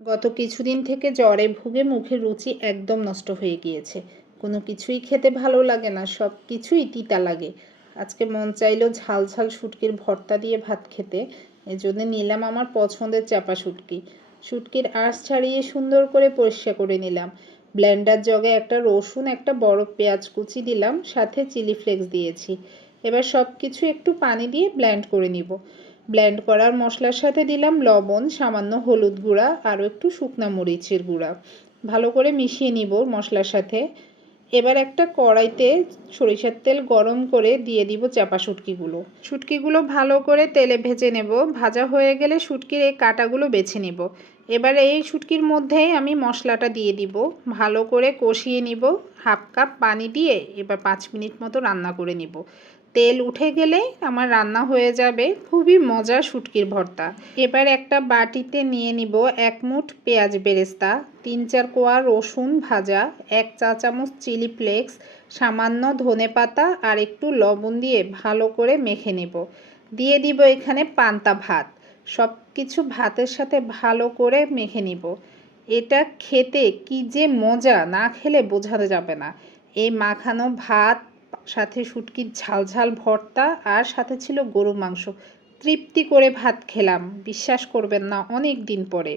গত কিছুদিন থেকে জ্বরে ভুগে মুখের রুচি একদম নষ্ট হয়ে গিয়েছে। কোনো কিছুই খেতে ভালো লাগে না, সব কিছুই তিতা লাগে। আজকে মন চাইলো ঝাল ঝাল শুটকির ভর্তা দিয়ে ভাত খেতে। এজন্য নিলাম আমার পছন্দের চাপা শুটকি। শুটকির আঁশ ছাড়িয়ে সুন্দর করে পরিষ্কার করে নিলাম। ব্লেন্ডার জগে একটা রসুন, একটা বড় পেঁয়াজ কুচি দিলাম, সাথে চিলি ফ্লেক্স দিয়েছি। এবার সব কিছু একটু পানি দিয়ে ব্লেন্ড করে নিব। ব্লেন্ড করার মশলার সাথে দিলাম লবণ, সামান্য হলুদ গুঁড়া, আরও একটু শুকনা মরিচের গুঁড়া। ভালো করে মিশিয়ে নিব মশলার সাথে। এবার একটা কড়াইতে সরিষার তেল গরম করে দিয়ে দিব চাপা শুটকিগুলো ভালো করে তেলে ভেজে নেব। ভাজা হয়ে গেলে শুটকির এই কাঁটাগুলো বেছে নেব। এবার এই শুটকির মধ্যেই আমি মশলাটা দিয়ে দিব, ভালো করে কষিয়ে নিব। হাফ কাপ পানি দিয়ে এবার 5 মিনিট মতো রান্না করে নিব। তেল উঠে গেলেই আমার রান্না হয়ে যাবে খুবই মজার শুটকির ভর্তা। এবার একটা বাটিতে নিয়ে নিব 1 মুঠ পেঁয়াজ বেরেস্তা, 3-4 কোয়া রসুন ভাজা, 1 চা চামচ চিলি ফ্লেক্স, সামান্য ধনেপাতা আর একটু লবণ দিয়ে ভালো করে মেখে নেব। দিয়ে দিব এখানে পান্তা ভাত। সব কিছু ভাতের সাথে ভালো করে মেখে নিব। এটা খেতে কি যে মজা, না খেলে বোঝানো যাবে না। এই মাখানো ভাত, সাথে শুটকির ঝাল ঝাল ভর্তা, আর সাথে ছিল গরু মাংস। তৃপ্তি করে ভাত খেলাম, বিশ্বাস করবেন না, অনেক দিন পরে।